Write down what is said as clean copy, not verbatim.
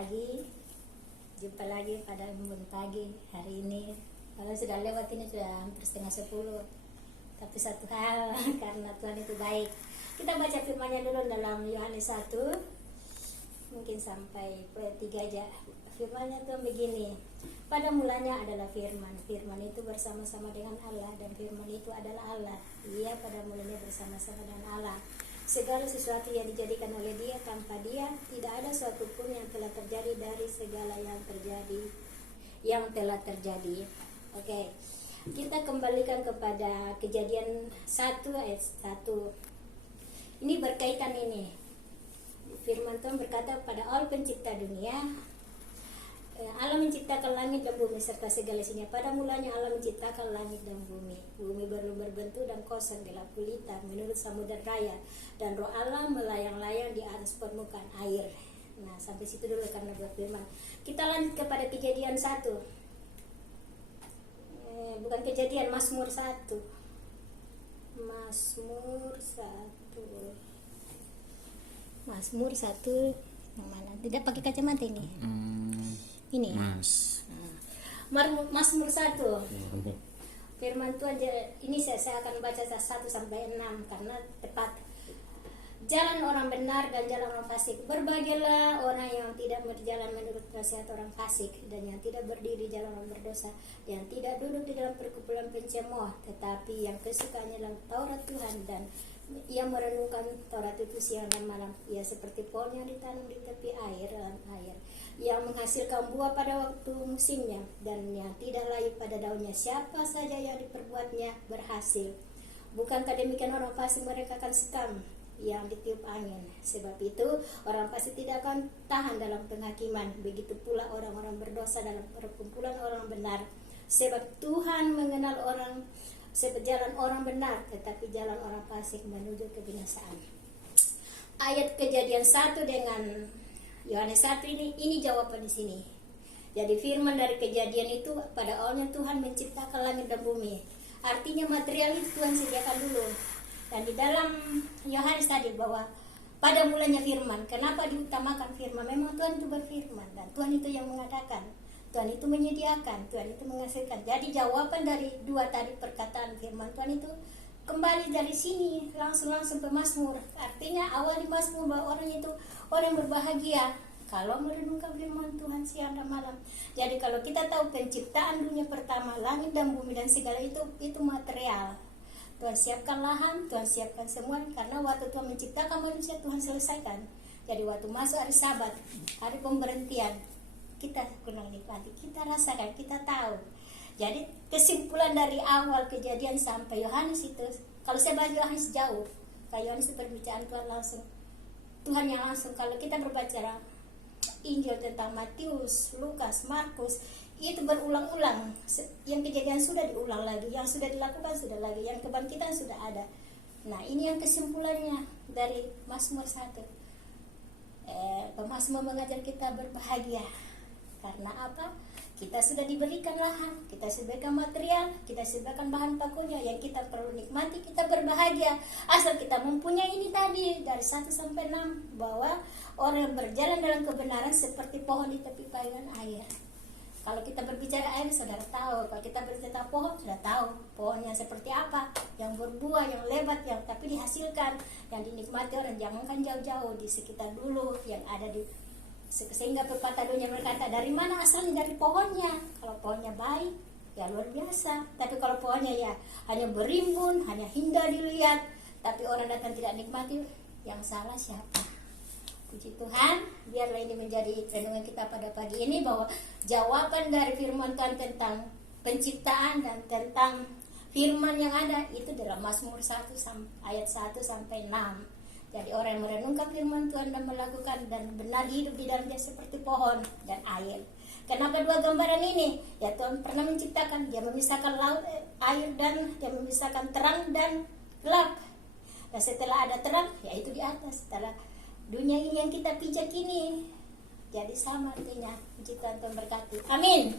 pagi. Jumpa lagi pada Embun Pagi hari ini. Kalau sudah lewat ini sudah hampir setengah 10. Tapi satu hal, karena Tuhan itu baik. Kita baca firman-Nya dulu dalam Yohanes 1. Mungkin sampai 3 aja. Firman-Nya Tuhan begini. Pada mulanya adalah firman. Firman itu bersama-sama dengan Allah, dan firman itu adalah Allah. Ia pada mulanya bersama-sama dengan Allah. Segala sesuatu yang dijadikan oleh Dia, tanpa Dia tidak ada suatu pun yang telah terjadi dari segala yang telah terjadi. Oke. Kita kembalikan kepada Kejadian 1 ayat 1. Ini berkaitan ini. Firman Tuhan berkata, pada awal pencipta dunia, Allah menciptakan langit dan bumi serta segala isinya. Pada mulanya Allah menciptakan langit dan bumi. Bumi belum berbentuk dan kosong, gelap gulita menurut samudera raya, dan roh Allah melayang-layang di atas permukaan air. Nah, sampai situ dulu karena berfirman. Kita lanjut kepada Kejadian 1. Bukan Kejadian, Mazmur 1. Mazmur 1. Mazmur 1 yang mana? Tidak pakai kacamata ini. Ini. Mazmur 1. Firman Tuhan ini saya akan baca 1 sampai 6 karena tepat. Jalan orang benar dan jalan orang fasik. Berbahagialah orang yang tidak berjalan menurut nasihat orang fasik, dan yang tidak berdiri jalan orang berdosa, yang tidak duduk di dalam perkumpulan pencemooh, tetapi yang kesukaannya dalam Taurat Tuhan, dan ia merenungkan Taurat itu siang dan malam. Ia seperti pohon yang ditanam di tepi air, dalam air, yang menghasilkan buah pada waktu musimnya, dan yang tidak layu pada daunnya. Siapa saja yang diperbuatnya berhasil. Bukankah demikian orang fasik mereka akan sekam yang ditiup angin? Sebab itu orang fasik tidak akan tahan dalam penghakiman. Begitu pula orang-orang berdosa dalam perkumpulan orang benar. Sebab Tuhan mengenal orang jalan orang benar, tetapi jalan orang fasik menuju kebinasaan. Ayat Kejadian 1 dengan Yohanes 1 ini jawaban di sini. Jadi firman dari Kejadian itu, pada awalnya Tuhan menciptakan langit dan bumi. Artinya material itu Tuhan sediakan dulu. Dan di dalam Yohanes tadi bahwa pada mulanya firman. Kenapa diutamakan firman? Memang Tuhan itu berfirman, dan Tuhan itu yang mengatakan, Tuhan itu menyediakan, Tuhan itu menghasilkan. Jadi jawaban dari dua tadi perkataan firman Tuhan itu kembali dari sini langsung ke Mazmur. Artinya awal di Mazmur bahwa orang itu orang berbahagia kalau merenungkan firman Tuhan siang dan malam. Jadi kalau kita tahu penciptaan dunia pertama, langit dan bumi dan segala itu material. Tuhan siapkan lahan, Tuhan siapkan semua, karena waktu Tuhan menciptakan manusia Tuhan selesaikan. Jadi waktu masuk hari Sabat, hari pemberhentian, kita kurang nikmati, kita rasakan, kita tahu. Jadi kesimpulan dari awal Kejadian sampai Yohanes itu, kalau saya baca Yohanes jauh, kalau Yohanes itu perbicaraan Tuhan langsung, Tuhan yang langsung. Kalau kita berbicara Injil tentang Matius, Lukas, Markus, itu berulang-ulang. Yang kejadian sudah diulang lagi, yang sudah dilakukan sudah lagi, yang kebangkitan sudah ada. Nah, ini yang kesimpulannya dari Mazmur 1. Mazmur mengajar kita berbahagia. Karena apa? Kita sudah diberikan lahan, kita sediakan material, kita sediakan bahan bakunya yang kita perlu nikmati, kita berbahagia. Asal kita mempunyai ini tadi dari 1 sampai 6, bahwa orang yang berjalan dalam kebenaran seperti pohon di tepi payungan air. Kalau kita berbicara air, saudara tahu. Kalau kita berbicara pohon, sudah tahu pohonnya seperti apa, yang berbuah, yang lebat, yang tapi dihasilkan, yang dinikmati orang. Jangankan jauh-jauh, di sekitar dulu yang ada di, sehingga pepatah dunia berkata, dari mana asalnya? Dari pohonnya. Kalau pohonnya baik, ya luar biasa. Tapi kalau pohonnya ya hanya berimbun, hanya indah dilihat, tapi orang datang tidak nikmati, yang salah siapa? Puji Tuhan, biarlah ini menjadi renungan kita pada pagi ini, bahwa jawaban dari firman Tuhan tentang penciptaan dan tentang firman yang ada itu dalam Mazmur 1 ayat 1 sampai 6. Jadi orang yang merenungkan firman Tuhan dan melakukan dan benar hidup di dalamnya seperti pohon dan air. Kenapa dua gambaran ini? Ya, Tuhan pernah menciptakan, Dia memisahkan laut, air, dan Dia memisahkan terang dan gelap. Dan setelah ada terang, yaitu di atas. Setelah dunia ini yang kita pijak ini, jadi sama artinya. Puji Tuhan, Tuhan berkati. Amin.